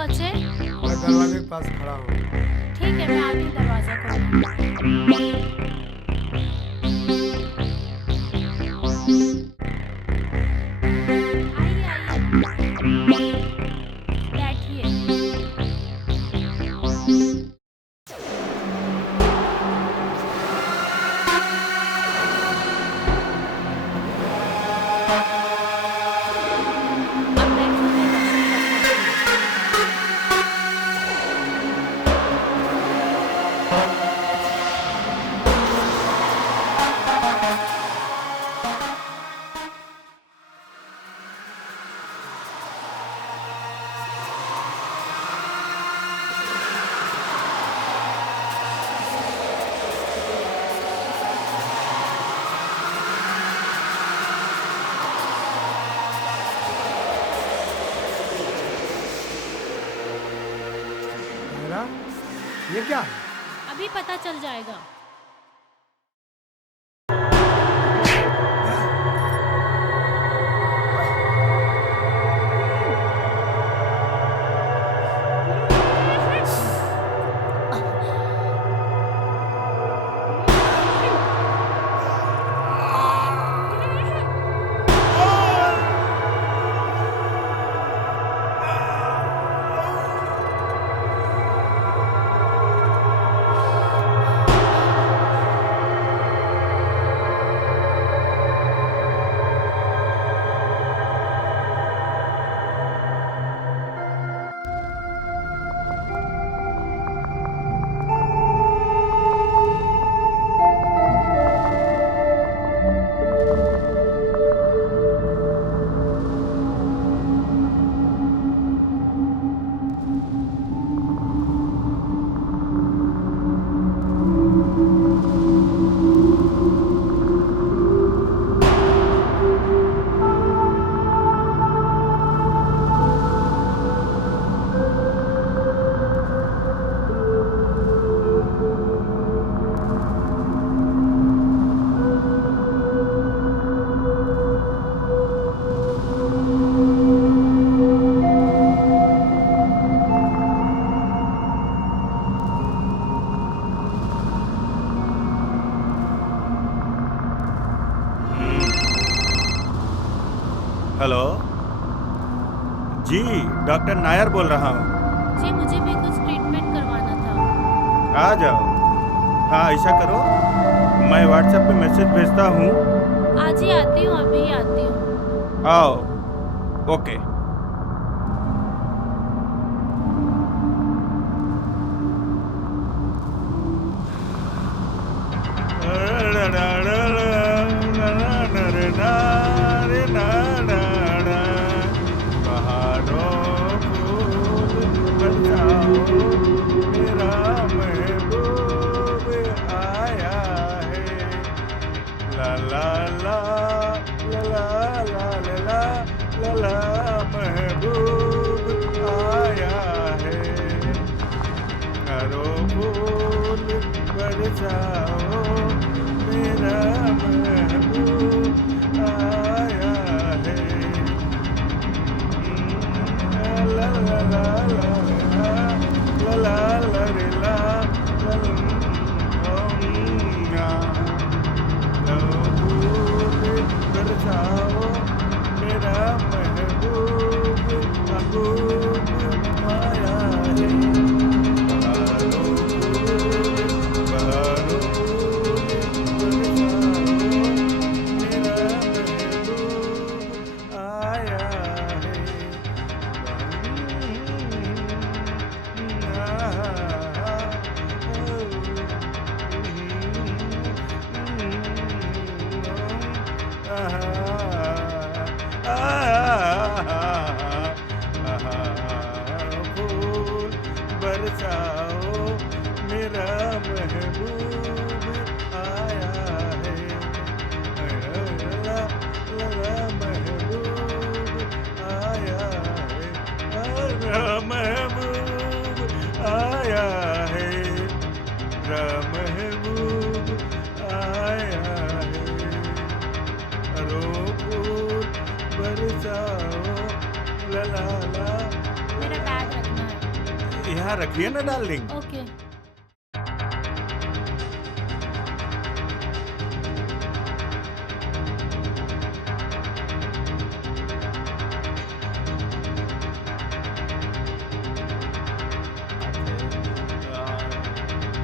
पहुँचे? मैं दरवाजे के पास खड़ा हूँ। ठीक है, मैं आती हूँ दरवाज़ा खोलने। आइए, आइए। बैठिए। अब बैठिए, मैं दर्शन करवाती हूँ। मेरा ये क्या है? अभी पता चल जाएगा। हेलो जी, डॉक्टर नायर बोल रहा हूँ। जी, मुझे भी कुछ ट्रीटमेंट करवाना था। आ जाओ। हाँ, ऐसा करो, मैं व्हाट्सएप पे मैसेज भेजता हूँ। आज ही आती हूँ, अभी आती हूँ। आओ। ओके। ला ला ला ला ला ला ला ला ला महबूब आया है। करो फूल बरसाओ, मेरा महबूब आया है। ला ला ला ला ला ला ला रे ला ला बरसाओ, मेरा महबूब महबूब आया है। बहारो फूल, बहारो फूल, बरसाओ, मेरा महबूब आया है। फूल बरसाओ, मेरा महबूब आया है। ला ला महबूब आया है। मेरा महबूब आया है। मेरा महबूब आया है। रो फूल बरसाओ, ला ला ला। मेरा बैग साथ रखना है। यहाँ रखिए ना डार्लिंग। ओके।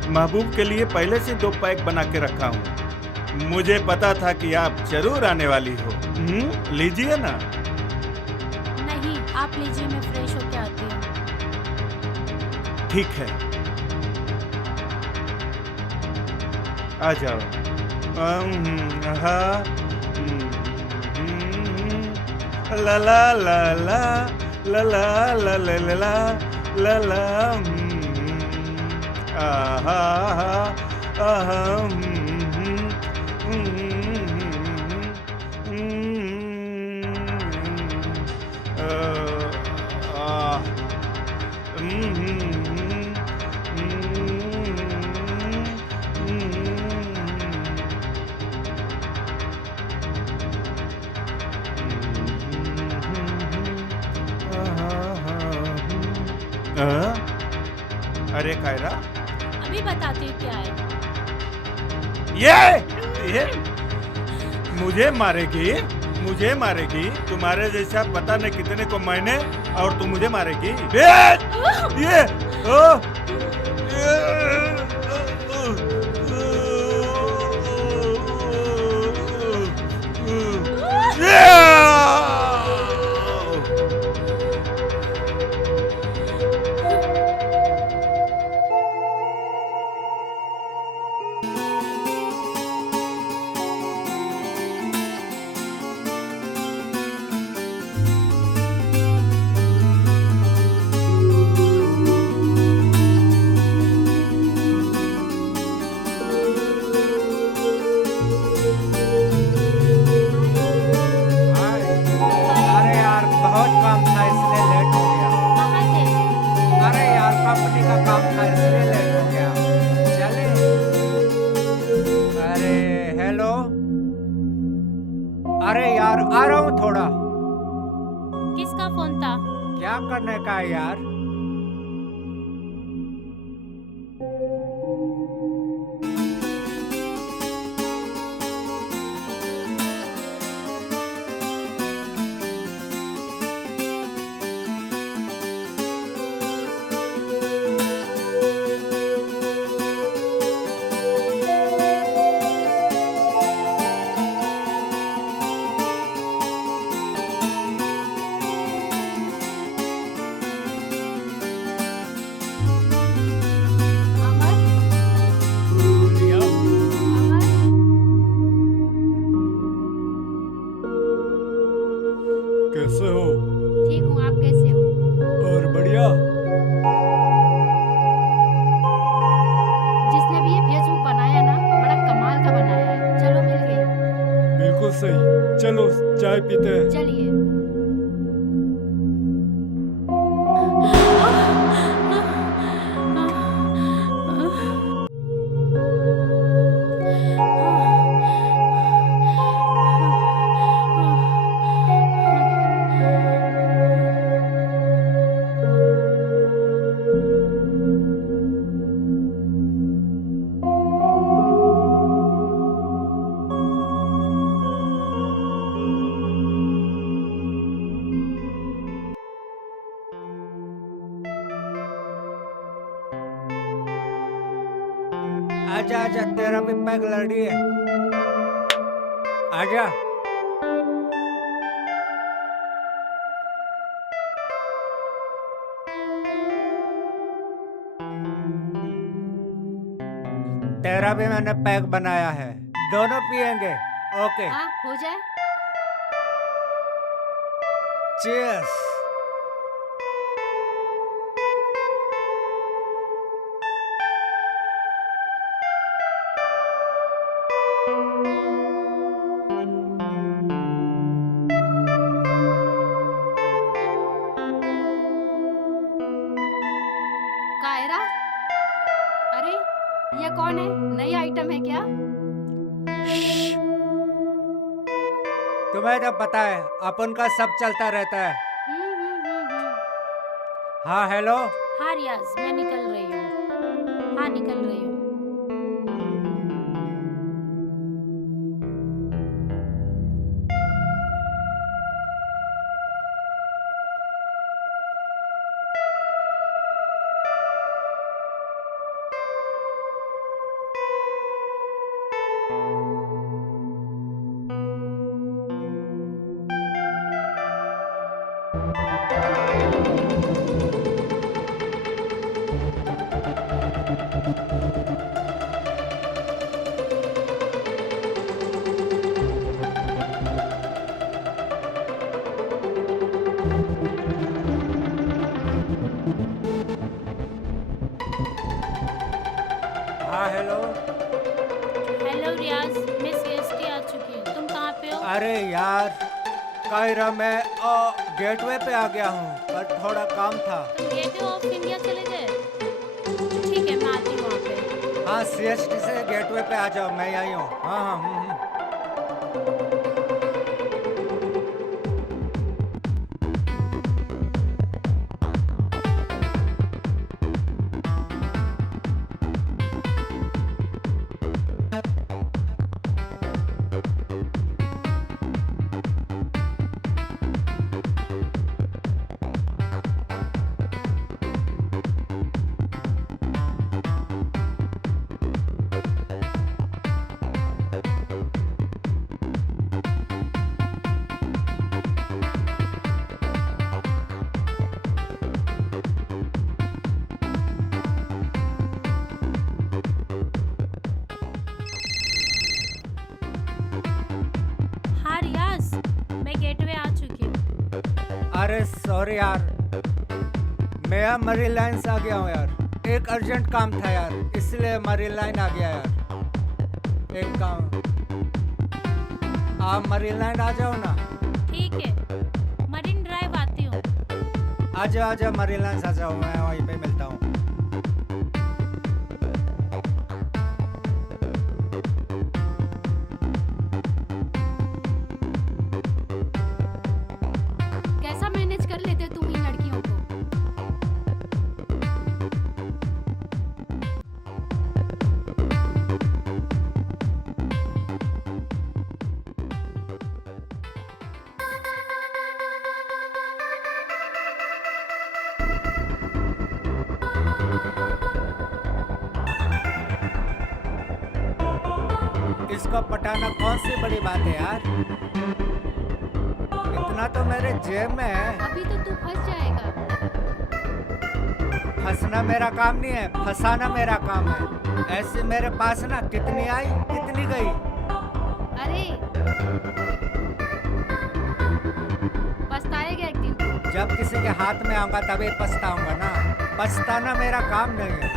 महबूब के लिए पहले से 2 पैक बना के रखा हूँ। मुझे पता था कि आप जरूर आने वाली हो। लीजिए ना। नहीं, आप लीजिए, मैं फ्रेश होके आती हूँ। ठीक है, आ जाओ। हाँ। ला ला ला ला ला ला ला ला ला ला ला आहा आहा अरे कायरा, अभी बताती हूँ क्या है। ये मुझे मारेगी। तुम्हारे जैसा पता नहीं कितने को मैंने, और तुम मुझे मारेगी। ये अरे यार बहुत काम था इसलिए लेट हो गया। कहाँ थे? अरे यार कंपनी का काम था इसलिए लेट हो गया। चले। अरे हेलो। अरे यार आ रहा हूँ थोड़ा। किसका फोन था? क्या करने का है यार? अमर? अमर? कैसे हो? ठीक हूँ, आप कैसे हो? और बढ़िया। जिसने भी ये फेसबुक बनाया ना, बड़ा कमाल का बनाया है। चलो मिल गए। बिल्कुल सही। चलो चाय पीते हैं। चलिए। आजा आजा, तेरा भी पैक रेडी है। आजा। तेरा भी मैंने पैक बनाया है, दोनों पिएंगे। ओके। हाँ, हो जाए। चीयर्स। कायरा? अरे ये कौन है? नई आइटम है क्या? तुम्हें तो पता है अपन का सब चलता रहता है। हम्म। हाँ हेलो। हाँ रियाज, मैं निकल रही हूँ। हाँ निकल रही हूँ। हाँ हेलो। हेलो रियाज, मैं सीएसटी आ चुकी हूँ। तुम कहाँ पे हो? अरे यार, कायरा मैं गेटवे पे आ गया हूँ, पर थोड़ा काम था। तुम गेटवे ऑफ इंडिया चले गए? ठीक है, मैं आती हूँ वहाँ पे। हाँ सीएसटी से गेटवे पे आ जाओ, मैं आई हूँ। हाँ हाँ हाँ रियाज, मैं गेटवे आ चुकी हूँ। अरे सॉरी यार, मैं अब मरीन लाइन से आ गया हूँ यार। एक अर्जेंट काम था यार, इसलिए मरीन लाइन आ गया यार। एक काम, आप मरीन लाइन आ जाओ ना। ठीक है, मरीन ड्राइव आती हूँ। आजा आजा, मरीन लाइन से आ जाओ, मैं वहीं पे मिलता हूँ। कैसा मैनेज कर लेते तुम इन लड़कियों को? इसको पटाना कौन सी बड़ी बात है यार, इतना तो मेरे जेब में है। अभी तो तू फंस जाएगा। फंसना मेरा काम नहीं है, फंसाना मेरा काम है। ऐसे मेरे पास ना कितनी आई कितनी गई। अरे पछताएगा एक दिन तू। जब किसी के हाथ में आऊंगा तभी पछताऊंगा ना, पछताना मेरा काम नहीं है।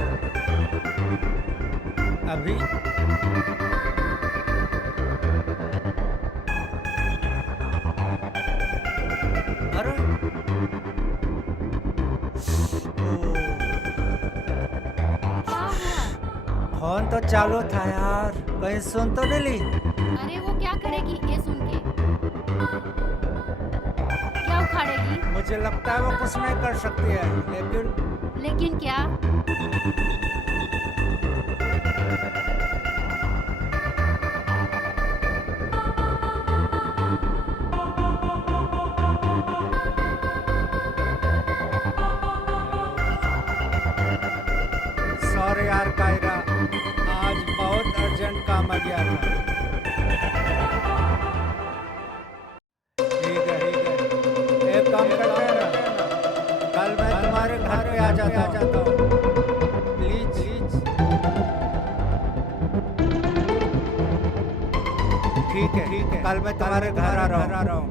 अभी अरे क्या हुआ? फोन तो चालू था यार, कहीं सुन तो नहीं ली? अरे वो क्या करेगी ये सुन के? क्या उखाड़ेगी? मुझे लगता है वो कुछ नहीं कर सकती है, लेकिन क्या? सॉरी यार कायरा, आज बहुत अर्जेंट काम आ गया था। ठीक है, एक काम करते हैं ना, कल मैं तुम्हारे घर पे आ जाता हूँ। प्लीज ठीक है, कल मैं तुम्हारे घर आ रहा हूँ।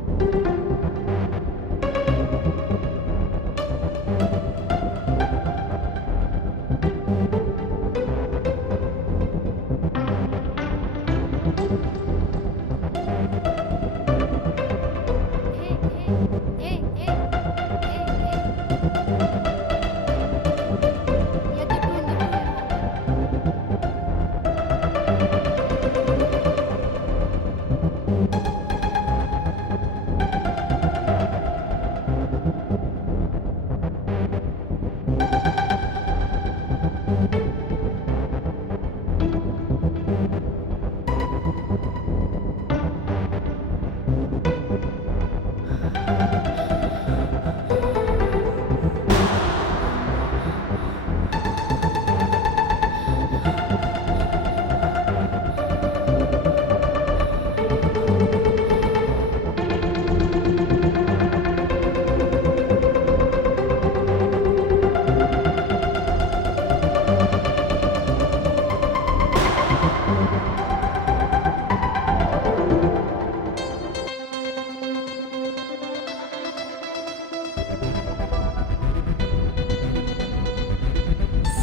ए, ए, ये तो तू अंदर है।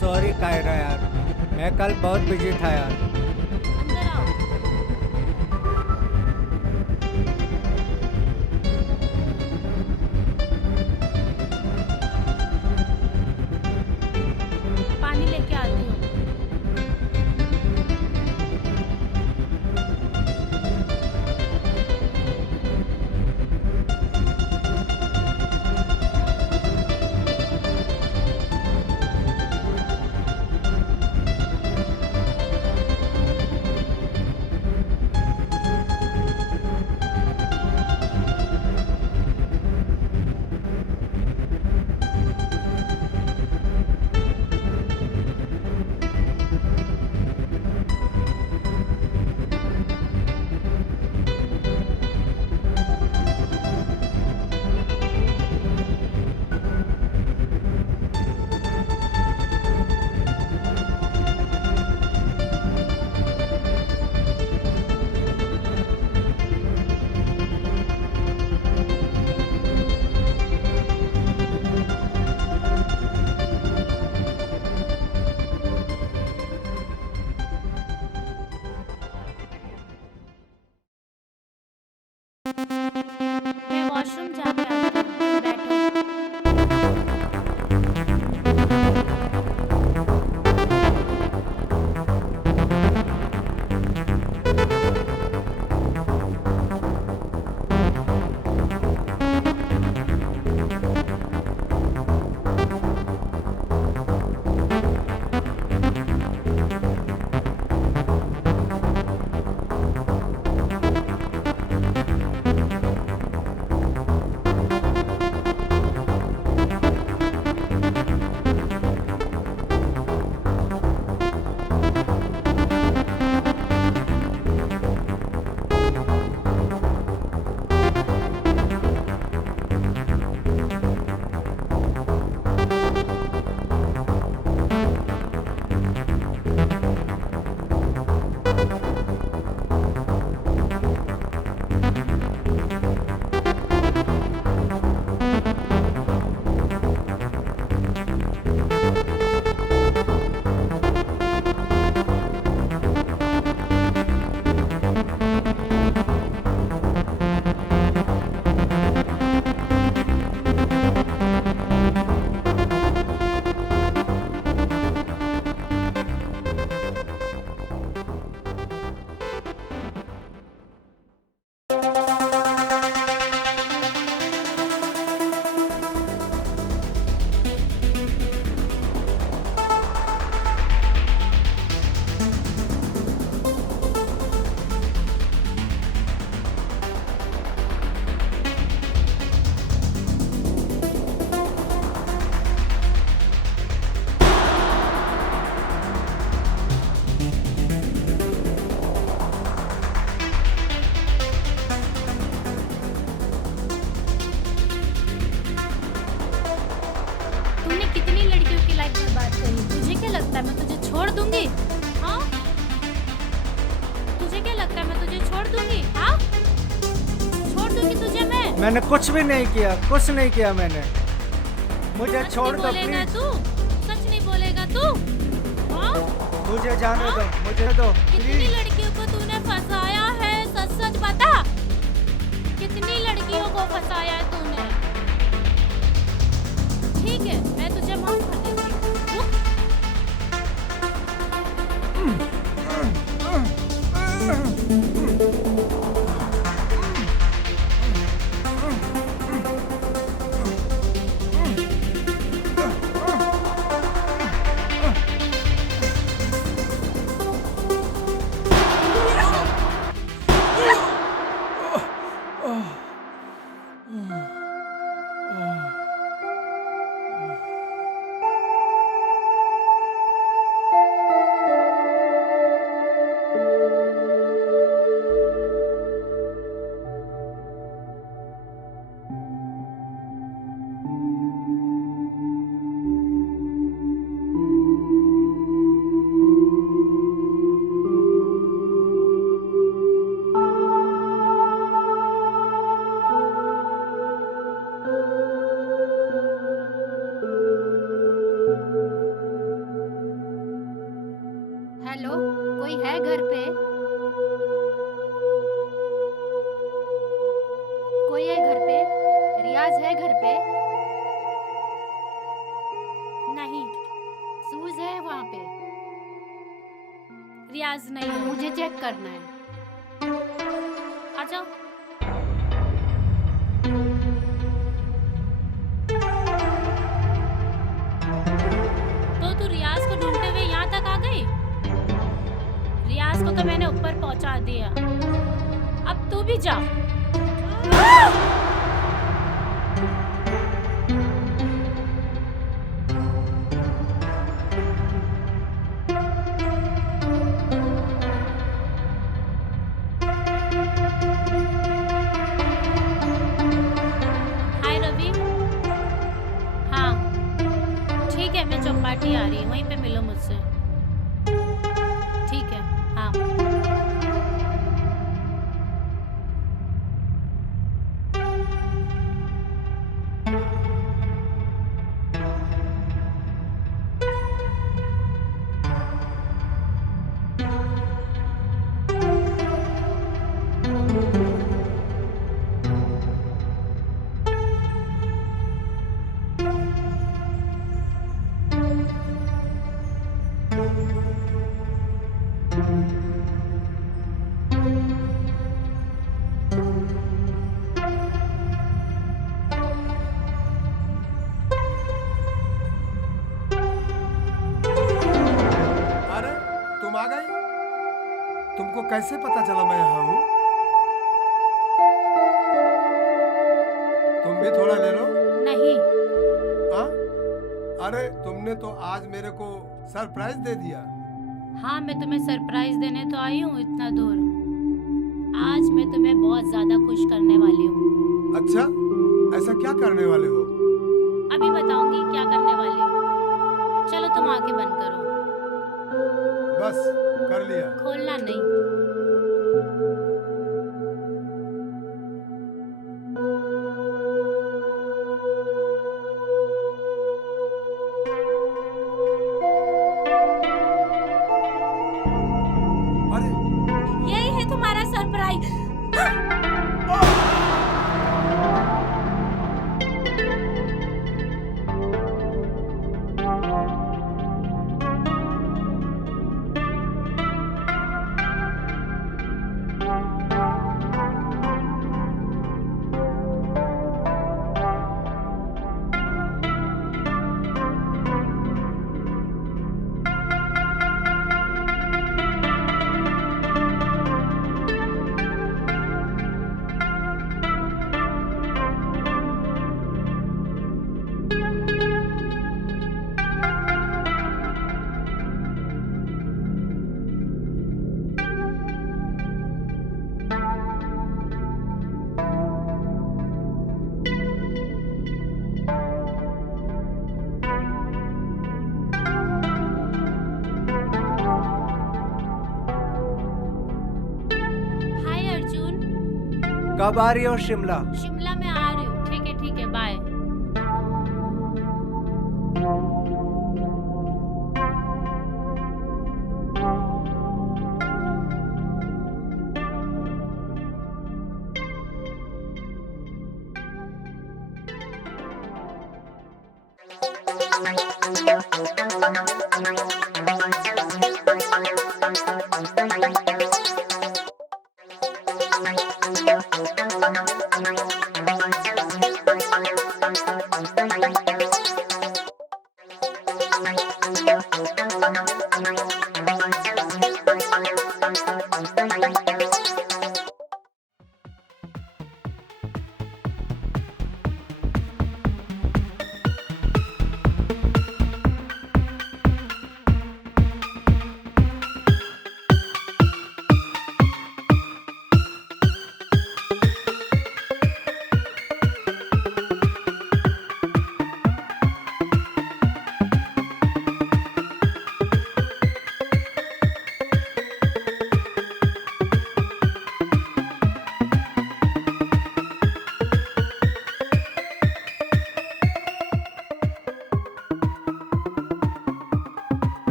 सॉरी कायरा यार, मैं कल बहुत बिजी था यार। अंदर आओ। पानी लेके आती हूँ। मैं वॉशरूम जाके आती हूँ। बैठो। तूने कितनी लड़कियों की लाइफ बर्बाद करी। तुझे क्या लगता है मैं तुझे छोड़ दूंगी? हाँ? तुझे क्या लगता है मैं तुझे छोड़ दूंगी? हाँ? छोड़ दूंगी तुझे मैं? मैंने कुछ भी नहीं किया, कुछ नहीं किया मैंने। मुझे सच छोड़ नहीं दो बोलेगा प्लीज। तू? सच नहीं बोलेगा तू? हाँ? मुझे जाने दो, मुझे दो कितनी प्लीज। लड़कियों को तूने फंसाया है? सच सच बता। कितनी लड़कियों को फंसाया है तूने? ठीक है, मैं तुझे माफ कर देती हूँ। रुक। रियाज है घर पे? नहीं, सूज है वहाँ पे? रियाज नहीं है। मुझे चेक करना है। आ जाओ। तो तू रियाज को ढूंढते हुए यहाँ तक आ गई? रियाज को तो मैंने ऊपर पहुंचा दिया, अब तू भी जा। हाय रवि। हाँ ठीक है, मैं चौपाटी आ रही हूँ, वहीं पे मिलो मुझसे। ठीक है। हाँ। अरे तुम आ गई? तुमको कैसे पता चला मैं यहाँ हूँ? तुम भी थोड़ा ले लो। नहीं। हाँ? अरे तुमने तो आज मेरे को सरप्राइज दे दिया। हाँ मैं तुम्हें सरप्राइज देने तो आई हूँ इतना दूर। आज मैं तुम्हें बहुत ज्यादा खुश करने वाली हूँ। अच्छा, ऐसा क्या करने वाले हो? अभी बताऊंगी क्या करने वाली हूँ। चलो तुम आंखें बंद करो। बस कर लिया। खोलना नहीं। अरे यही है तुम्हारा सरप्राइज। हाय अर्जुन। कब आ रही हो शिमला? शिमला में आ रही हूँ। ठीक है बाय।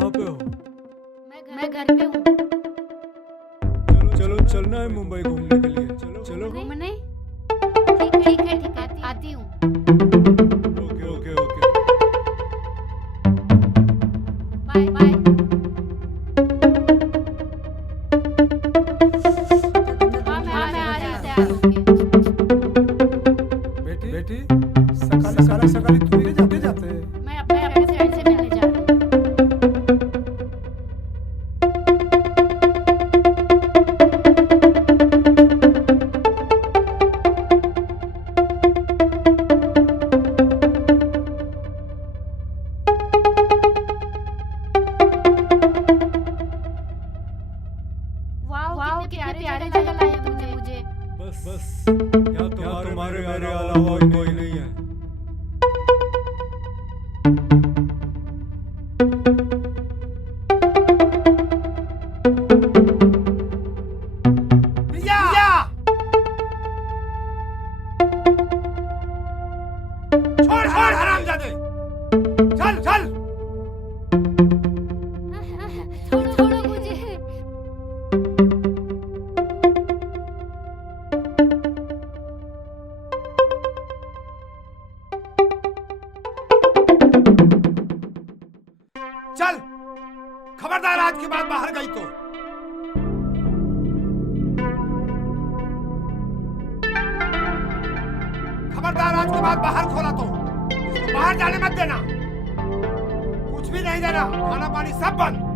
कहाँ पे हो? मैं घर पे हूँ। चलो चलना है मुंबई घूमने के लिए। चलो घूमने? ठीक है आती हूँ। ओके। बाय। हाँ मैं आ रही हूँ तैयार होके। बेटी सकाली तुम भी जाते मैं अपने फ्रेंड से मिलने जा रही हूँ। वाह कितने प्यारे जगह लाए हैं मुझे। बस यहाँ तुम्हारे मेरे अलावा कोई नहीं है। छोड़ हरामजादे, चल। छोड़ो मुझे। चल, खबरदार आज के बाद बाहर गई तो। खबरदार आज के बाद बाहर खोला तो इसको बाहर जाने मत देना। कुछ भी नहीं देना, खाना पानी सब बंद।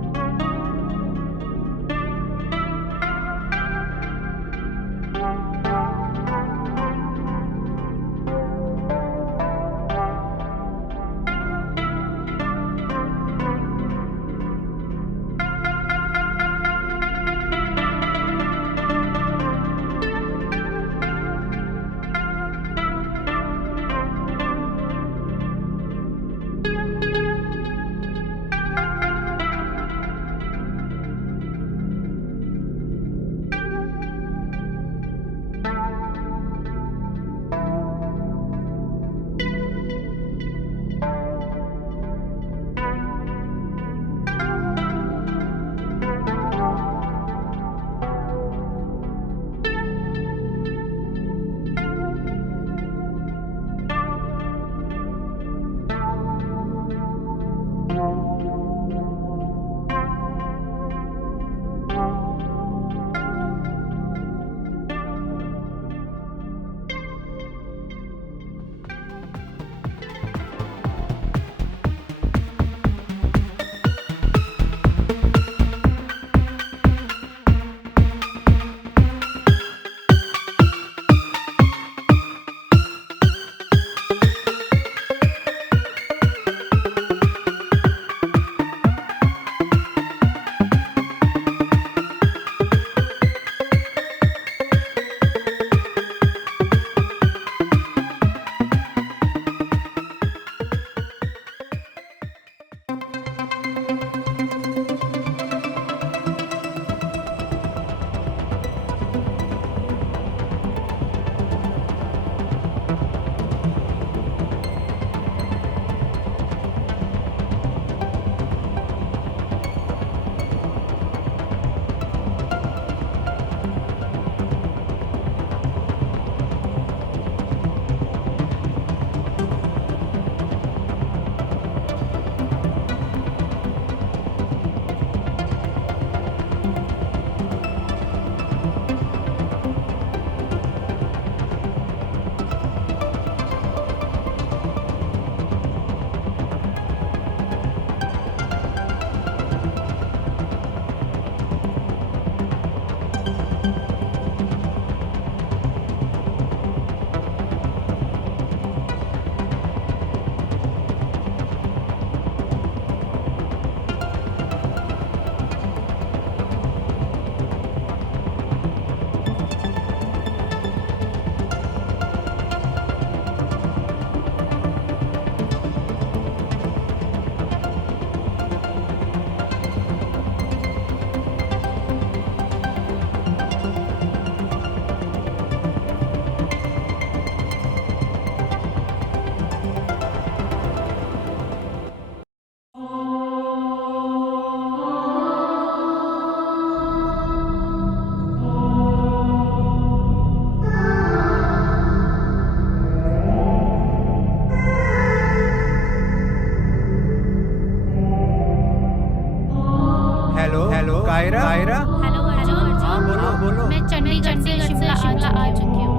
कायरा हेलो अर्जुन। हाँ बोलो बोलो। मैं चंडीगढ़ से शिमला आ चुकी हूँ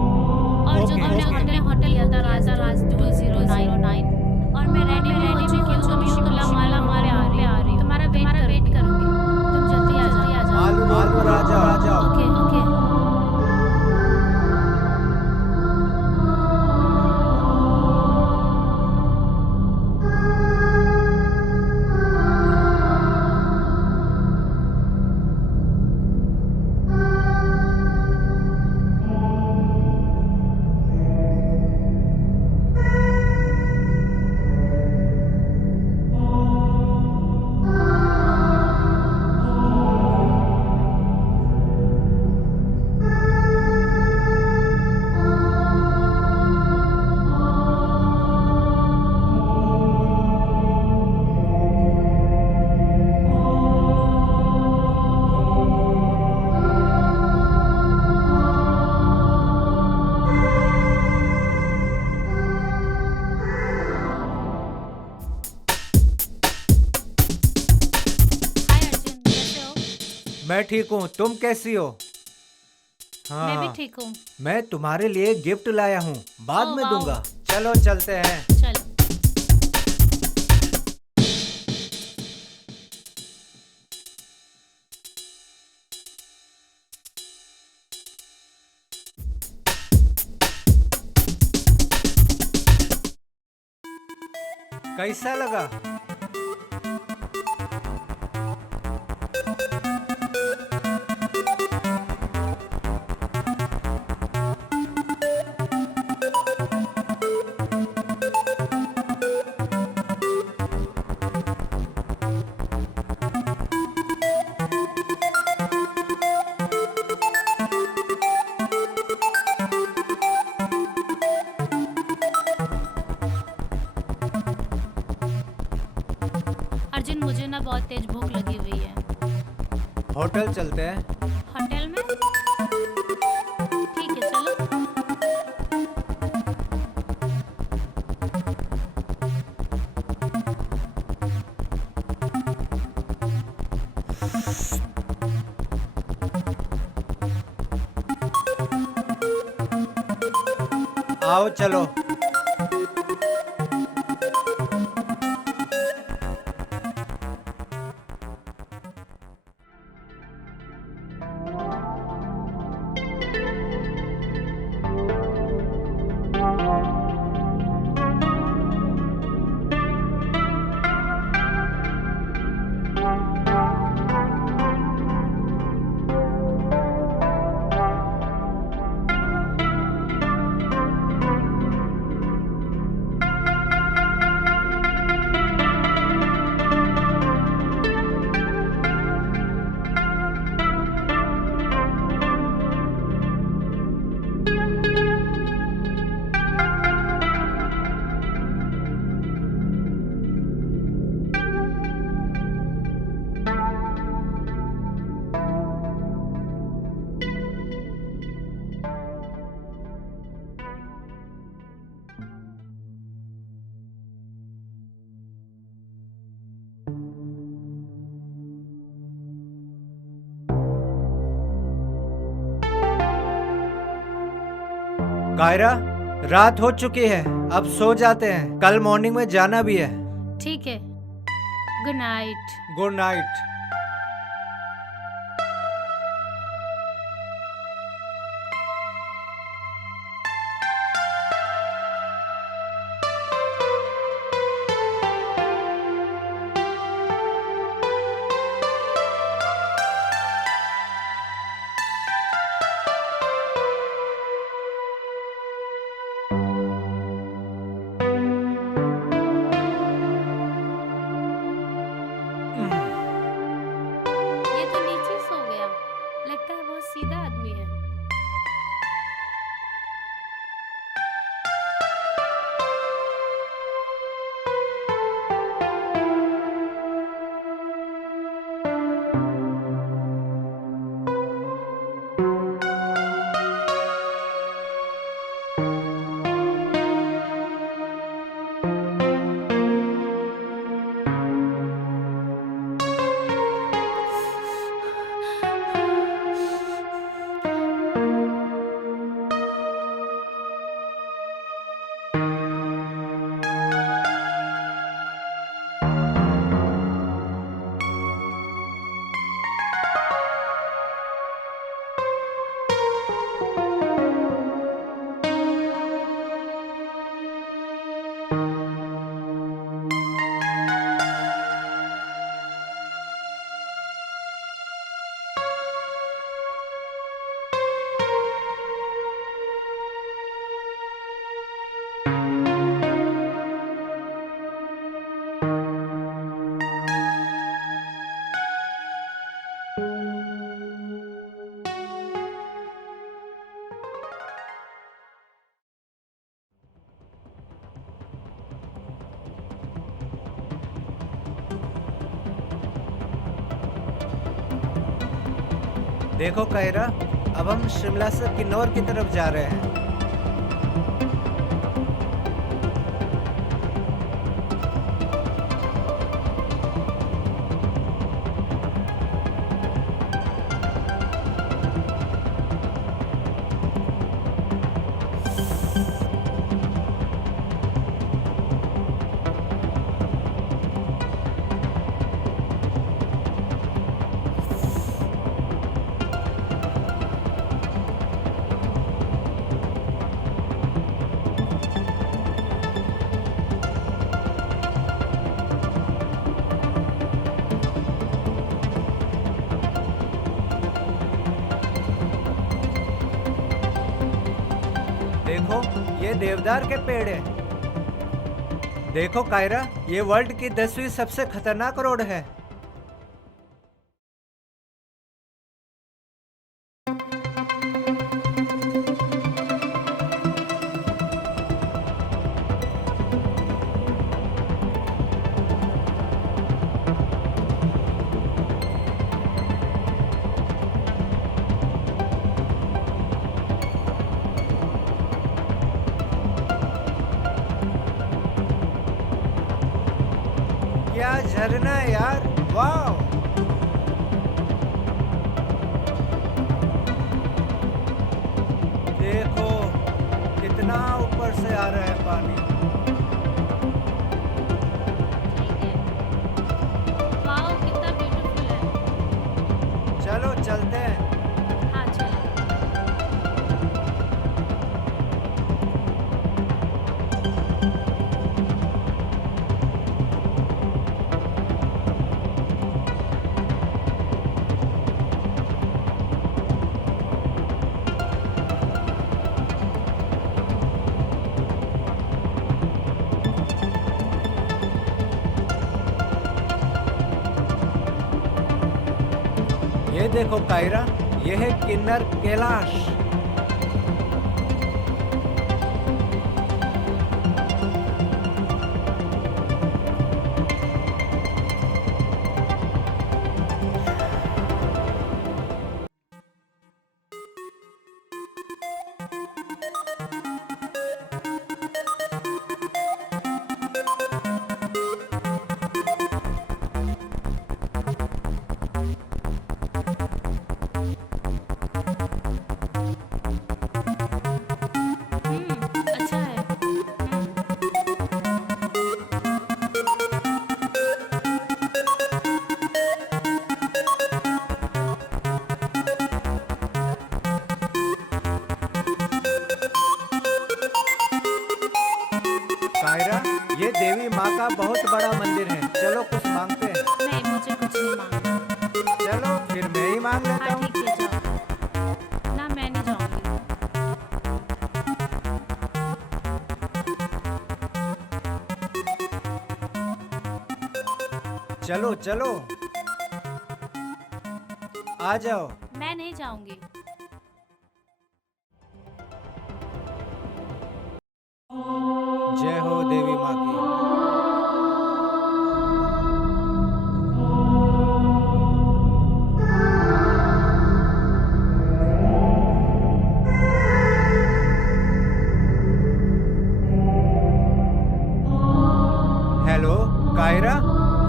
और जो ओके, तुमने ओके। होटल होटल लिया था राज 2009 और मैं रेडी हो चुकी हूँ। तुम शिमला माला मारे आ रही हो। तुम्हारा वेट करूंगी। तुम जल्दी आ जाओ। आलू आलू राजा राजा। Okay okay. हाय अर्जुन, कैसे हो? मैं ठीक हूँ, तुम कैसी हो? मैं भी हाँ, ठीक हूँ। मैं तुम्हारे लिए गिफ्ट लाया हूँ, बाद ओह, में वाओ। दूंगा। चलो चलते हैं। चलो। कैसा लगा? अर्जुन, मुझे ना बहुत तेज भूख लगी हुई है। होटल चलते हैं। होटल में? ठीक है, चलो। आओ चलो। कायरा, रात हो चुकी है, अब सो जाते हैं, कल मॉर्निंग में जाना भी है। ठीक है। Good night. Good night. देखो कायरा, अब हम शिमला से किन्नौर की तरफ जा रहे हैं। देखो, ये देवदार के पेड़ है। देखो कायरा, ये वर्ल्ड की 10वीं सबसे खतरनाक रोड है। क्या झरना है यार, वाह। देखो कितना ऊपर से आ रहा है पानी। वाओ, कितना ब्यूटीफुल है। चलो चलते हैं। हाँ चलो। ये देखो कायरा, ये है किन्नर कैलाश। अच्छा है। कायरा, ये देवी माँ का बहुत बड़ा मंदिर है। चलो कुछ मांगते हैं। नहीं, मुझे कुछ नहीं मांगना। चलो फिर मैं ही मांग लेता हाँ हूँ। ठीक है, जाओ। ना, मैं नहीं जाऊंगी। चलो चलो, आ जाओ। मैं नहीं जाऊंगी। जय हो देवी माँ की। हेलो कायरा।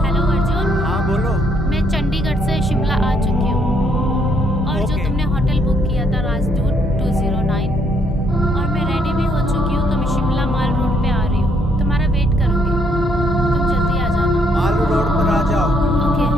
हेलो अर्जुन, हाँ बोलो। मैं चंडीगढ़ से शिमला आ चुकी हूँ। और जो ओके। तुमने होटल बुक किया था राजदूत 209, और मैं रेडी भी हो चुकी हूँ। तो मैं शिमला माल रोड पे आ रही हूँ, तुम्हारा वेट करूँगी। तुम जल्दी आ जाना। मालू रोड पर आ जाओ। ओके।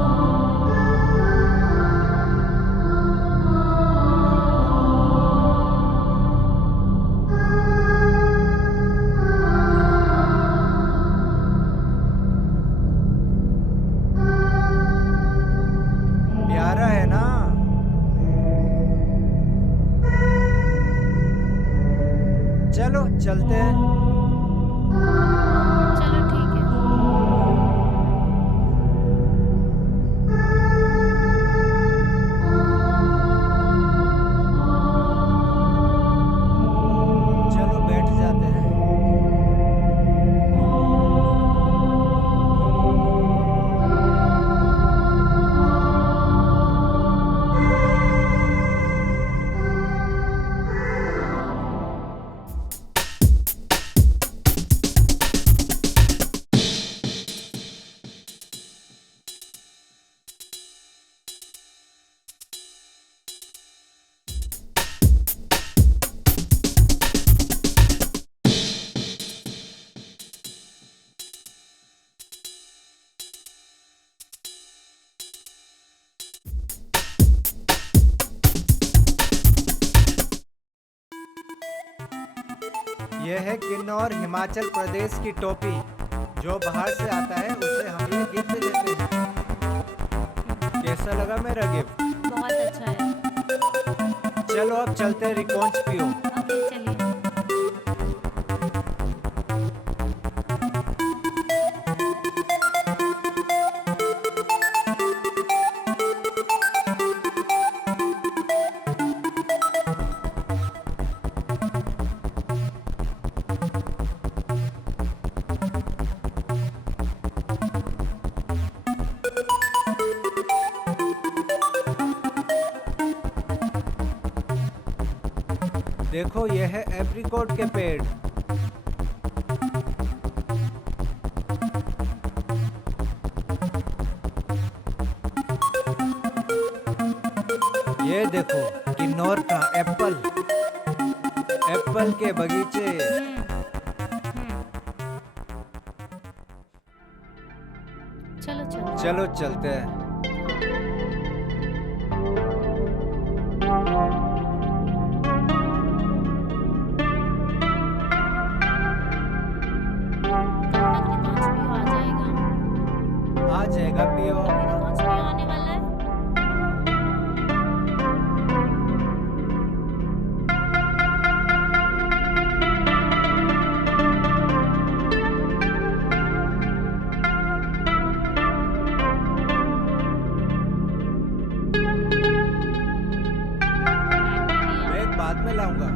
प्यारा है ना। चलो चलते हैं। चलो ठीक है। चलो बैठ जाते हैं। है किन्नौर हिमाचल प्रदेश की टोपी। जो बाहर से आता है उसे हम ये गिफ्ट देते हैं। कैसा लगा मेरा गिफ्ट? बहुत अच्छा है। चलो अब चलते हैं रिकॉन्च पियो। ओके चलिए। देखो ये है एप्रिकॉट के पेड़। ये देखो किन्नौर का एप्पल, एप्पल के बगीचे। चलो चलो। चलो चलते हैं। कब तक रिकॉन्च भी आ जाएगा? आ जाएगा पियो। अभी रिकॉन्च भी आने वाला है। मैं बाद में लाऊंगा।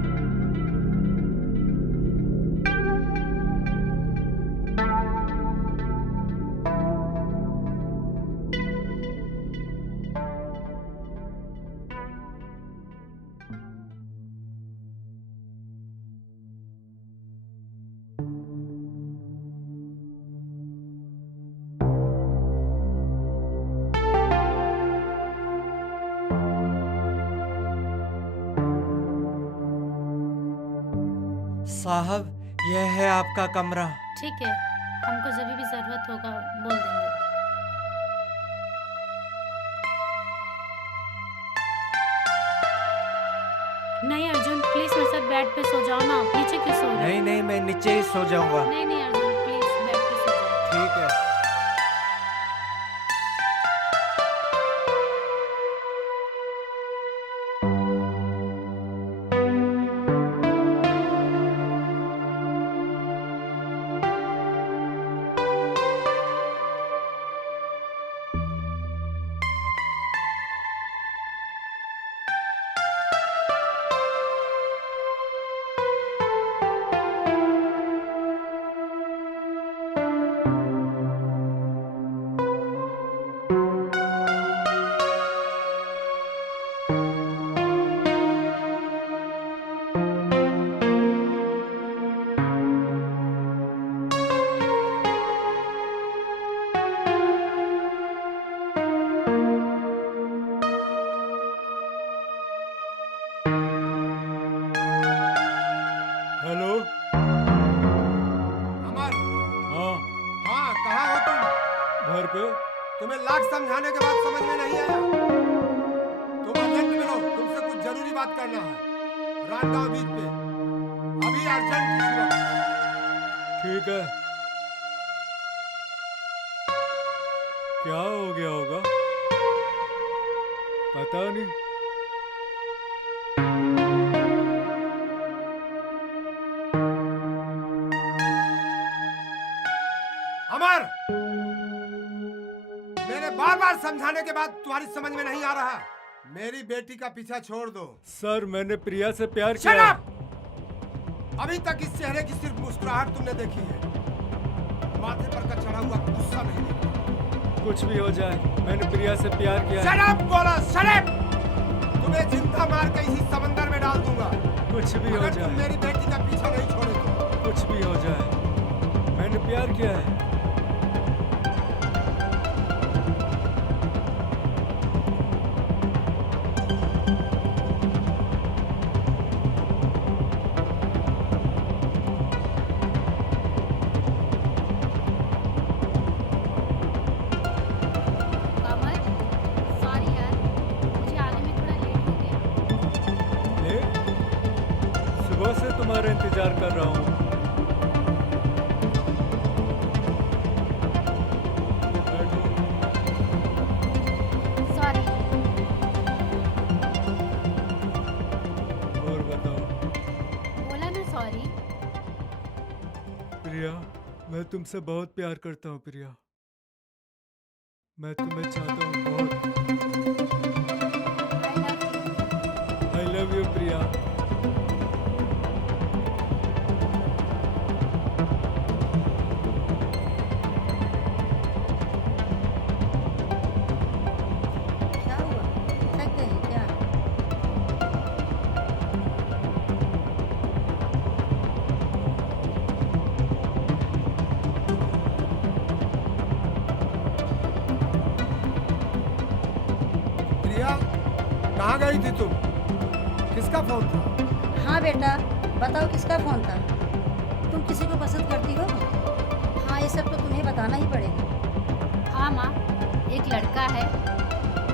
साहब यह है आपका कमरा। ठीक है, हमको जब भी जरूरत होगा बोल देंगे। नहीं अर्जुन, प्लीज मेरे साथ बेड पे सो जाओ ना। नीचे क्यों सो रहे नहीं हो? नहीं, मैं नीचे ही सो जाऊंगा। नहीं नहीं अर्जुन, प्लीज बेड पे सो जाओ। ठीक है। हेलो। अमर, हाँ, हाँ कहाँ हो तुम? घर पे। तुम्हें लाख समझाने के बाद समझ में नहीं आया? तुम अर्जेंट मिलो, तुमसे कुछ जरूरी बात करना है। रानगांव बीच पे अभी अर्जेंट इस वक्त। ठीक है। क्या हो गया होगा पता नहीं। अमर, मेरे बार बार समझाने के बाद तुम्हारी समझ में नहीं आ रहा। मेरी बेटी का पीछा छोड़ दो। सर मैंने प्रिया से प्यार Shut किया। up! अभी तक इस चेहरे की सिर्फ मुस्कुराहट तुमने देखी है, माथे पर का चढ़ा हुआ गुस्सा नहीं देखा। कुछ भी हो जाए, मैंने प्रिया से प्यार किया है। Shut up, बोला, shut up! तुम्हें जिंदा मार के इसी समंदर में डाल दूंगा। कुछ भी हो अगर तुम जाए, मेरी बेटी का पीछा नहीं छोड़े तो। कुछ भी हो जाए, मैंने प्यार किया है। अमर, सॉरी यार, मुझे आने में थोड़ा लेट हो गया। सुबह से तुम्हारा इंतजार कर रहा हूँ। प्रिया, मैं तुमसे बहुत प्यार करता हूँ प्रिया। मैं तुम्हें चाहता हूँ बहुत। आई लव यू प्रिया। क्या हुआ? थक गई क्या? प्रिया, कहाँ गई थी तुम? किसका फोन था? हाँ बेटा, बताओ किसका फोन था? तुम किसी को पसंद करती हो? हाँ, ये सब तो तुम्हें बताना ही पड़ेगा। हाँ माँ, एक लड़का है,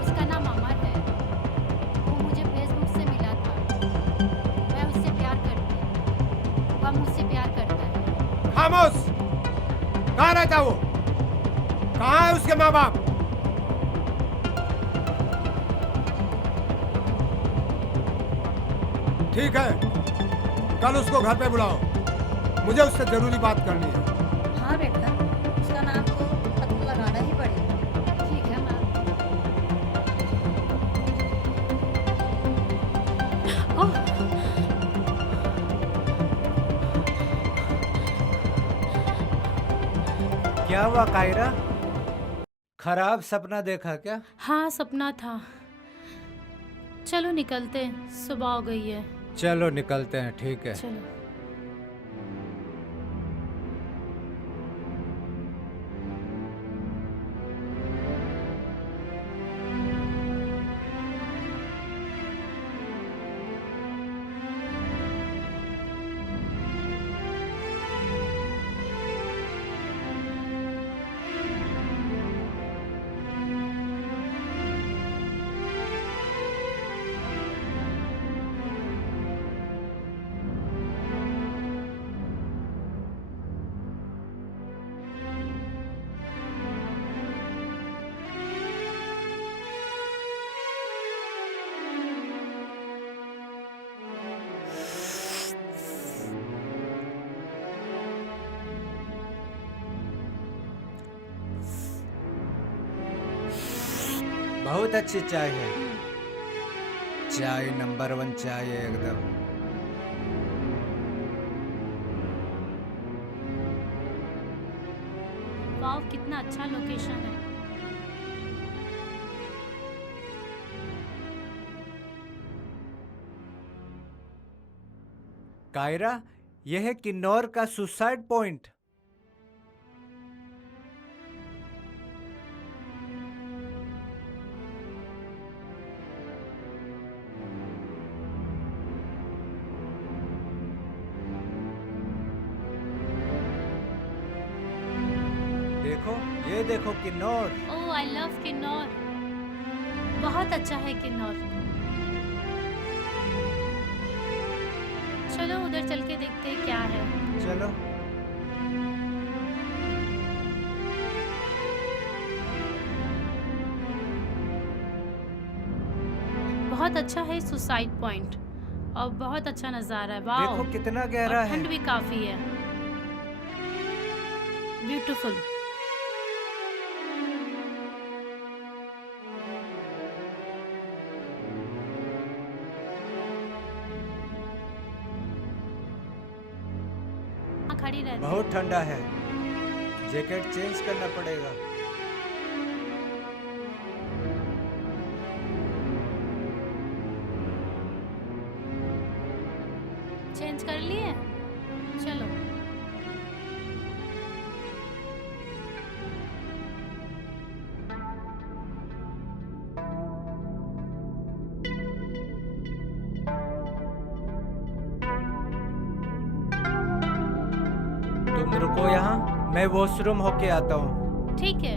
उसका नाम अमर है। वो मुझे फेसबुक से मिला था। मैं उससे प्यार करती हूँ, वह मुझसे प्यार करता है। खामोश! कहाँ रहता वो? कहाँ है उसके माँ बाप? ठीक है, कल उसको घर पे बुलाओ। मुझे उससे जरूरी बात करनी है। हाँ बेटा, उसका नाम तो पता लगाना ही पड़ेगा। ठीक है माँ। क्या हुआ कायरा? खराब सपना देखा क्या? हाँ, सपना था। चलो निकलते हैं, सुबह हो गई है। चलो निकलते हैं, ठीक है। चलो। बहुत अच्छी चाय है। चाय नंबर 1 चाय है एकदम। वाह, कितना अच्छा लोकेशन है। कायरा, यह है किन्नौर का सुसाइड पॉइंट। देखो, ये देखो किन्नौर। ओह, आई लव किन्नौर। बहुत अच्छा है किन्नौर। चलो उधर चल के देखते हैं क्या है। चलो। बहुत अच्छा है सुसाइड पॉइंट और बहुत अच्छा नज़ारा है। वाह, देखो कितना गहरा है। ठंड भी काफ़ी है। ब्यूटीफुल। खड़ी रहती। बहुत ठंडा है, जैकेट चेंज करना पड़ेगा। चेंज कर लिए? चलो। तुम रुको यहाँ, मैं वॉशरूम होके आता हूँ। ठीक है,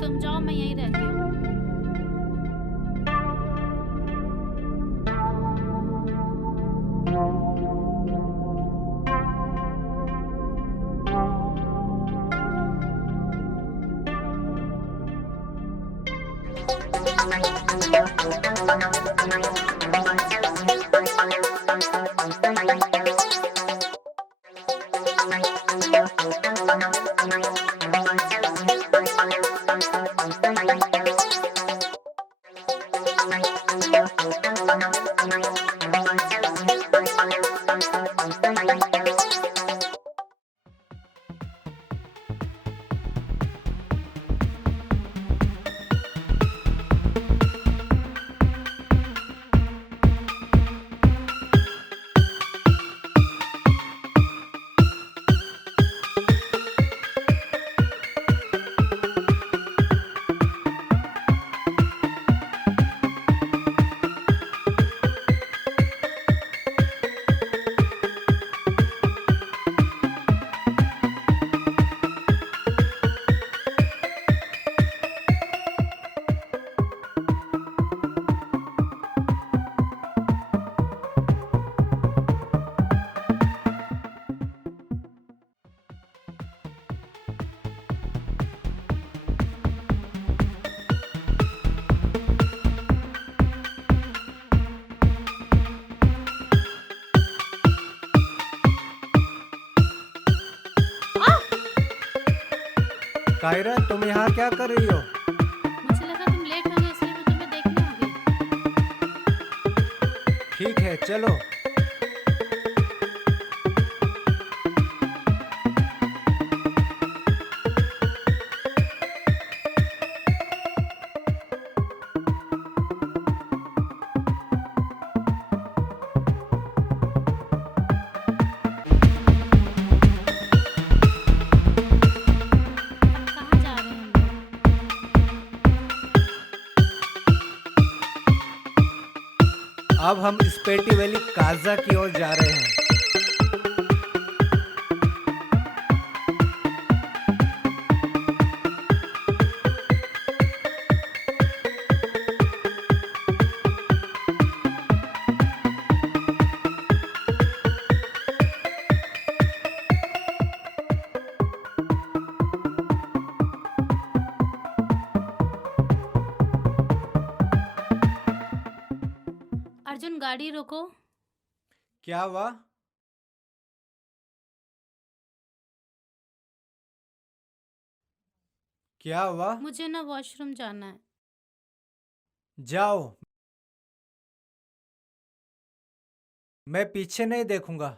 तुम जाओ, मैं यहीं रहती हूँ। कायरा, तुम यहाँ क्या कर रही हो? मुझे लगा तुम लेट हो गए इसलिए मैं तुम्हें देखने आ गई। ठीक है, चलो। अब कहाँ जा रहे हैं हम लोग? अब हम स्पेटी वैली काजा की ओर जा रहे हैं। अर्जुन गाड़ी रोको। क्या हुआ? क्या हुआ? मुझे ना वॉशरूम जाना है। जाओ, मैं पीछे नहीं देखूंगा।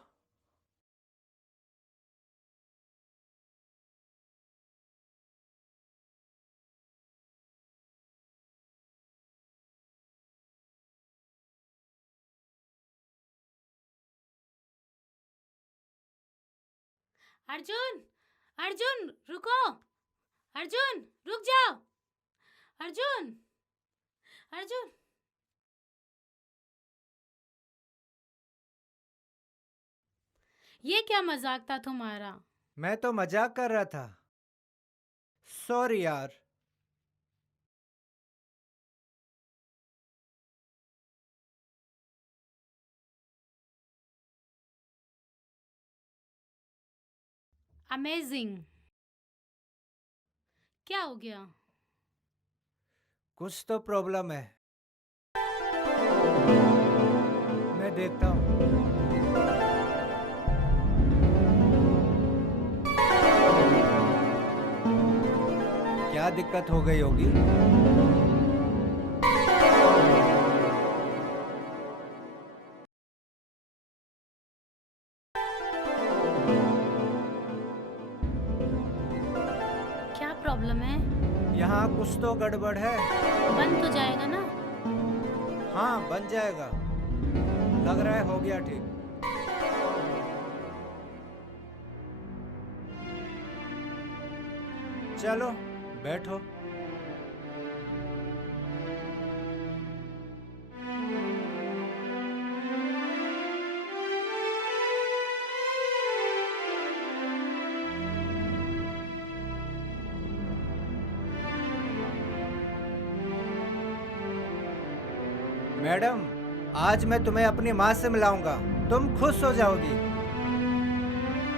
अर्जुन, अर्जुन रुको। अर्जुन रुक जाओ। अर्जुन, अर्जुन। ये क्या मजाक था तुम्हारा? मैं तो मजाक कर रहा था। सॉरी यार। अमेजिंग। क्या हो गया? कुछ तो प्रॉब्लम है। मैं देखता हूँ। क्या दिक्कत हो गई होगी? क्या प्रॉब्लम है? यहाँ कुछ तो गड़बड़ है। बन तो जाएगा ना? हाँ, बन जाएगा। लग रहा है हो गया ठीक। चलो बैठो। मैडम, आज मैं तुम्हें अपनी माँ से मिलाऊंगा। तुम खुश हो जाओगी।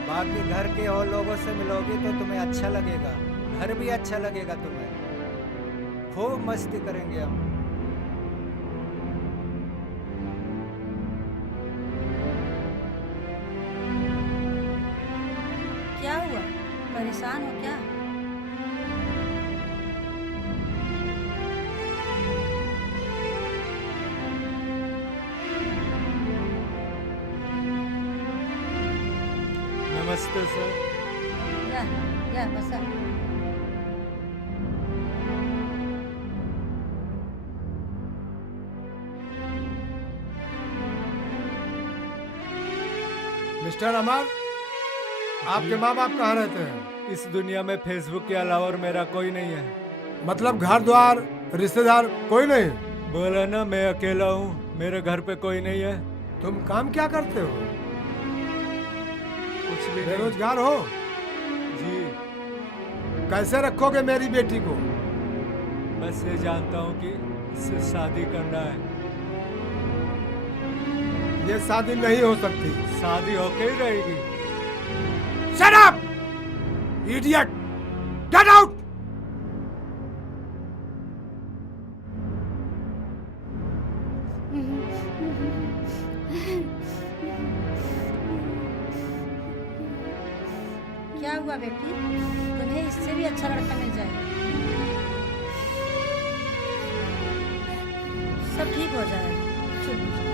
बाकी घर के और लोगों से मिलोगी तो तुम्हें अच्छा लगेगा। घर भी अच्छा लगेगा तुम्हें। खूब मस्ती करेंगे हम। क्या क्या हुआ? परेशान हो क्या? नमस्ते सर। या बसा। मिस्टर अमर, आपके माँ बाप कहाँ रहते हैं? इस दुनिया में फेसबुक के अलावा और मेरा कोई नहीं है। मतलब घर द्वार रिश्तेदार कोई नहीं? बोला ना, मैं अकेला हूँ, मेरे घर पे कोई नहीं है। तुम काम क्या करते हो? कुछ भी नहीं। बेरोजगार हो? जी, कैसे रखोगे मेरी बेटी को? बस ये जानता हूँ कि इससे शादी करना है। ये शादी नहीं हो सकती। शादी होके ही रहेगी। Shut up! Idiot! Get out! क्या हुआ बेटी? तुम्हें इससे भी अच्छा लड़का मिल जाएगा। सब ठीक हो जाएगा। चुप हो जाओ।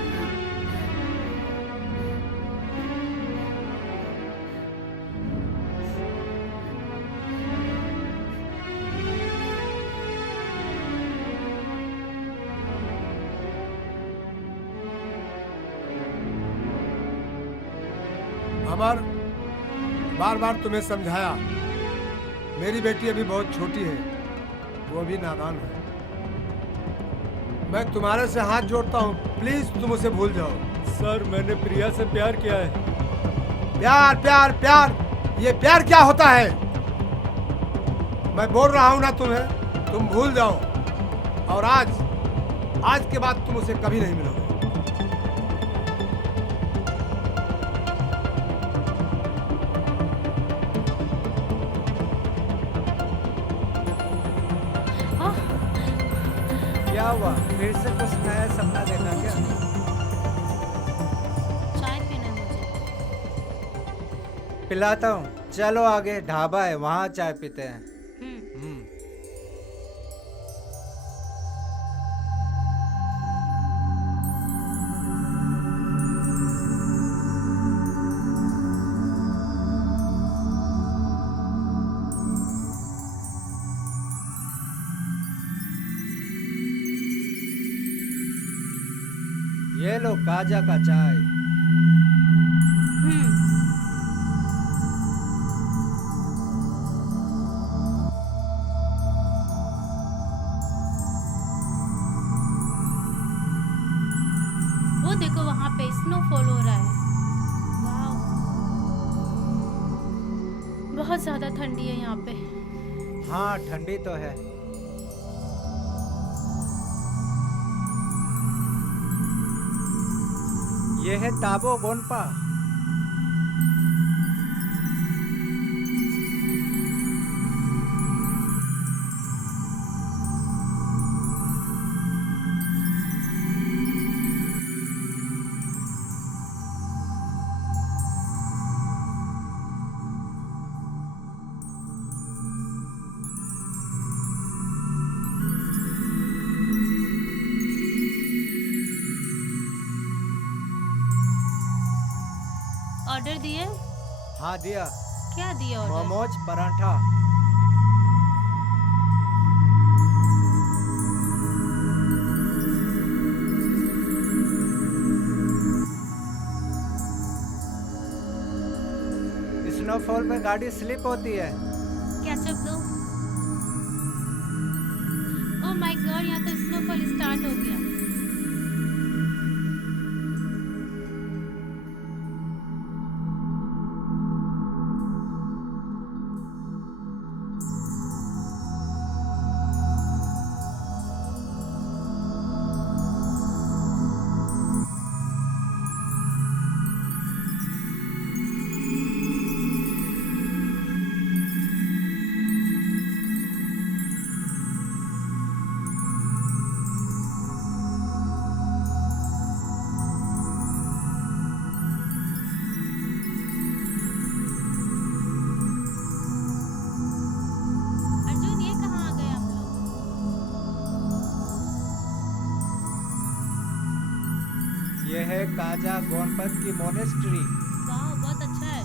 अमर, बार बार तुम्हें समझाया, मेरी बेटी अभी बहुत छोटी है, वो अभी नादान है। मैं तुम्हारे से हाथ जोड़ता हूँ, प्लीज तुम उसे भूल जाओ। सर, मैंने प्रिया से प्यार किया है। प्यार प्यार प्यार, ये प्यार क्या होता है? मैं बोल रहा हूँ ना तुम्हें, तुम भूल जाओ। और आज के बाद तुम उसे कभी नहीं मिलोगे। क्या हुआ? फिर से कुछ नया सपना देखा क्या? चाय पीना है मुझे। पिलाता हूँ। चलो आगे ढाबा है, वहाँ चाय पीते हैं। हम्म। ये लो काजा का चाय। वो देखो वहाँ पे स्नोफॉल हो रहा है। वाह, बहुत ज्यादा ठंडी है यहाँ पे। हाँ, ठंडी तो है। ये है ताबो गोनपा। ऑर्डर दिए? हाँ दिया। क्या दिया ऑर्डर? मोमोज पराठा। स्नोफॉल में गाड़ी स्लिप होती है। केचप दो। ओह माय गॉड, यहाँ तो स्नोफॉल स्टार्ट हो गया। है काजा गणपत की मोनेस्ट्री। वाह, बहुत अच्छा है।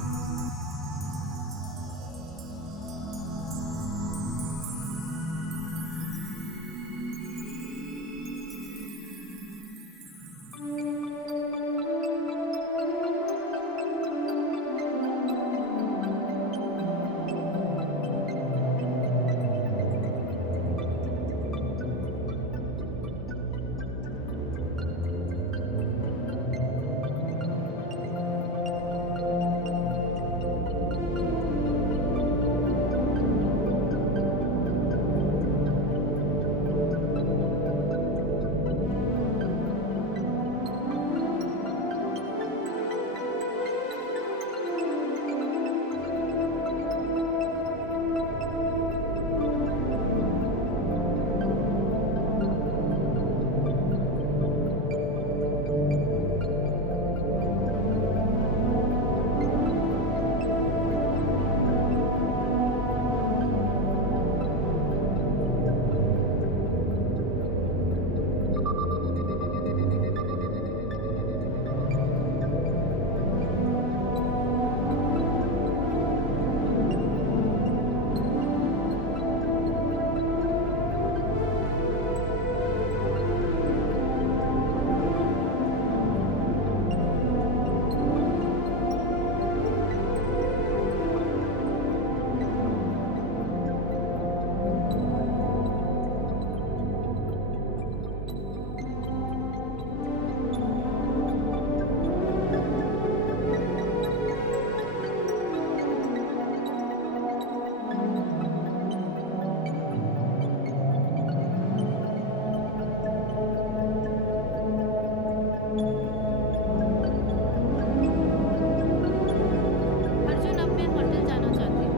अर्जुन, अब मैं होटल जाना चाहती हूँ।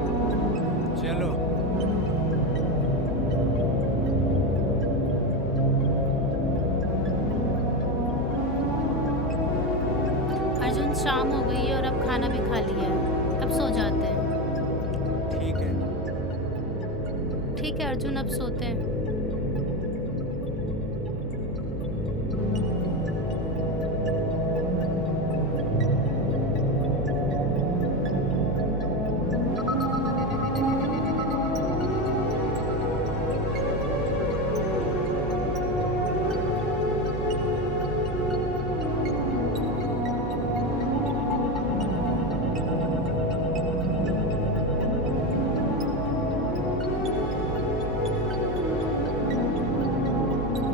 चलो। अर्जुन, शाम हो गई है और अब खाना भी खा लिया है, अब सो जाते हैं। ठीक है। ठीक है अर्जुन, अब सोते हैं।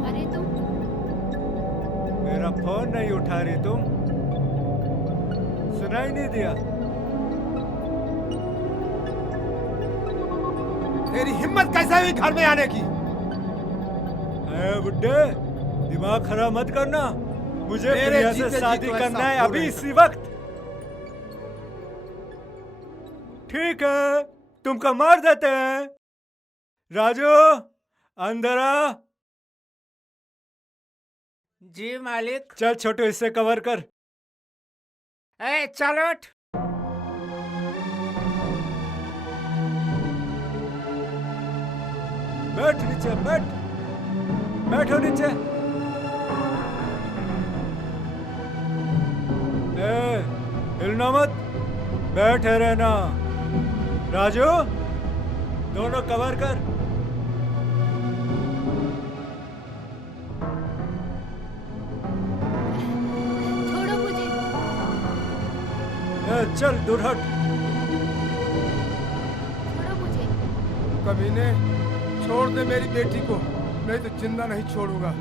अरे तुम मेरा फोन नहीं उठा रही तुम? सुनाई नहीं दिया? तेरी हिम्मत कैसे हुई घर में आने की? अरे बुड्ढे, दिमाग खराब मत करना। मुझे मेरे प्रिया से जीते जी शादी तो करना ऐसा है हो अभी नहीं इसी वक्त। ठीक है, तुमको मार देते हैं। राजू, अंदर आ। जी मालिक। चल छोटू, इससे कवर कर। ए चलो। बैठ नीचे, बैठ। बैठो नीचे। हिलना मत, बैठे रहना। राजू, दोनों कवर कर। छोड़ो मुझे। चल दूर हट। छोड़ो मुझे। कमीने, छोड़ दे मेरी बेटी को, नहीं तो जिंदा नहीं छोड़ूंगा।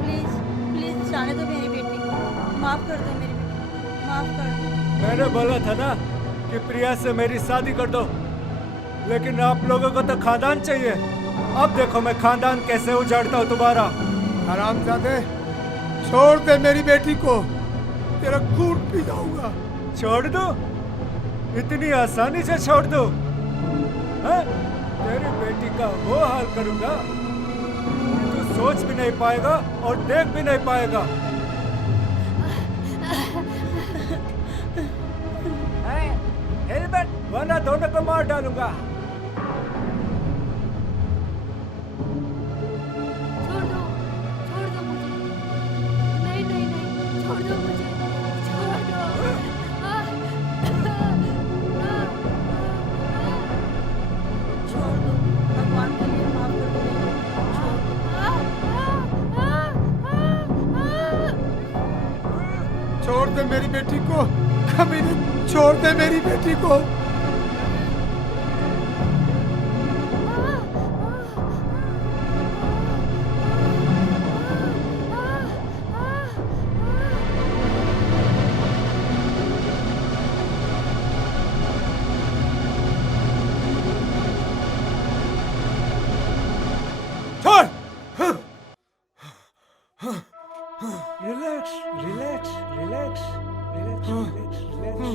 प्लीज प्लीज जाने दो मेरी बेटी को, माफ कर दो मेरी बेटी, माफ कर दो। मैंने बोला था ना कि प्रिया से मेरी शादी कर दो, लेकिन आप लोगों को तो खानदान चाहिए। अब देखो मैं खानदान कैसे उजाड़ता हूँ तुम्हारा। हरामजादे, छोड़ दे मेरी बेटी को, तेरा खून पी जाऊंगा। छोड़ दो? इतनी आसानी से छोड़ दो? हैं? तेरी बेटी का वो हाल करूंगा कि तू सोच भी नहीं पाएगा और देख भी नहीं पाएगा। हेलमेट, वरना दोनों को मार डालूंगा। छोड़ दो मुझे। नहीं नहीं नहीं, छोड़ दो मेरी बेटी को, कभी नहीं छोड़ दे मेरी बेटी को। छोड़। Relax relax relax relax relax relax.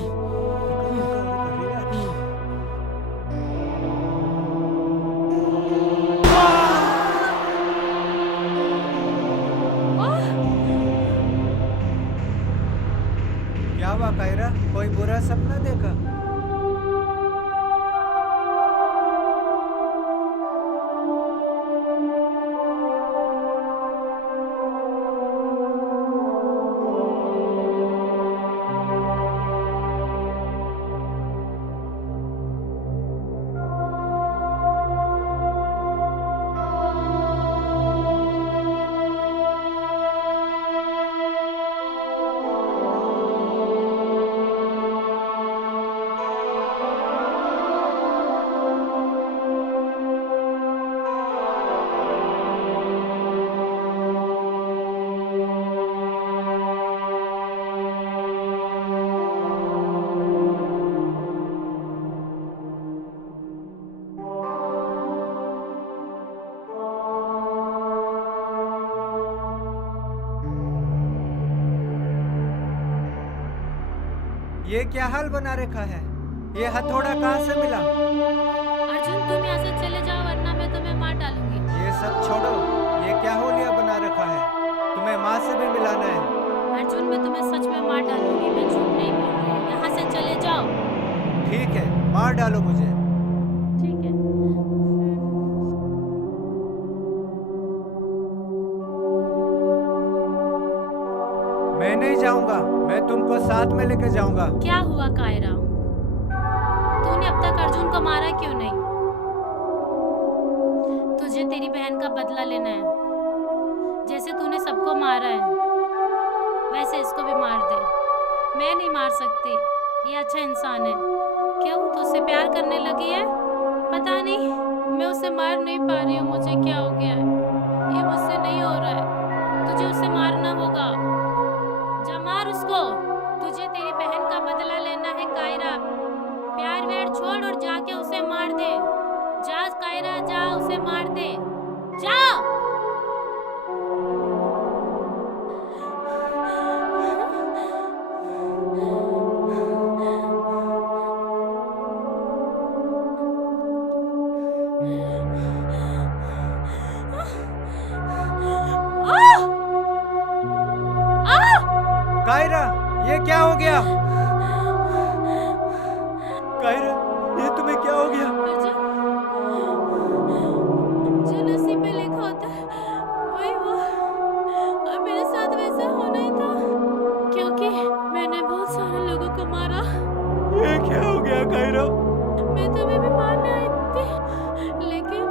क्या हुआ कायरा, कोई बुरा सपना देखा? ये क्या हाल बना रखा है? ये हथौड़ा कहाँ से मिला? अर्जुन तुम यहाँ से चले जाओ वरना मैं तुम्हें मार डालूंगी। ये सब छोड़ो, ये क्या होलिया बना रखा है? तुम्हें माँ से भी मिलाना है। अर्जुन मैं तुम्हें सच में मार डालूंगी, मैं झूठ नहीं बोल रही हूँ। यहाँ से चले जाओ। ठीक है, मार डालो मुझे। ठीक है। मैं नहीं जाऊंगा, मैं तुमको साथ में लेके जाऊंगा। क्या हुआ कायरा, तूने अब तक अर्जुन को मारा क्यों नहीं? तुझे तेरी बहन का बदला लेना है। जैसे तूने सबको मारा है वैसे इसको भी मार दे। मैं नहीं मार सकती, ये अच्छा इंसान है। क्यों तू उससे प्यार करने लगी है? पता नहीं, मैं उसे मार नहीं पा रही हूँ। मुझे क्या हो गया है, ये मुझसे नहीं हो रहा है। तुझे उसे मारना होगा, जा मार उसको। तुझे तेरी बहन का बदला लेना है कायरा। प्यार व्यार छोड़ और जाके उसे मार दे। जा कायरा, जा उसे मार दे, जा। कायरा, ये क्या हो गया? कायरा, ये तुम्हें क्या हो गया? जो नसीब में लिखा होता है वही हुआ, और मेरे साथ वैसा होना ही था, क्योंकि मैंने बहुत सारे लोगों को मारा। ये क्या हो गया कायरा? मैं तुम्हें भी मारने आई थी, लेकिन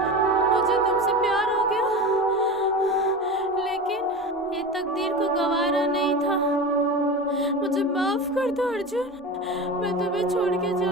मुझे तुमसे प्यार हो गया। लेकिन ये तकदीर को गवारा नहीं था। मुझे माफ कर दो अर्जुन, मैं तुम्हें छोड़ के जा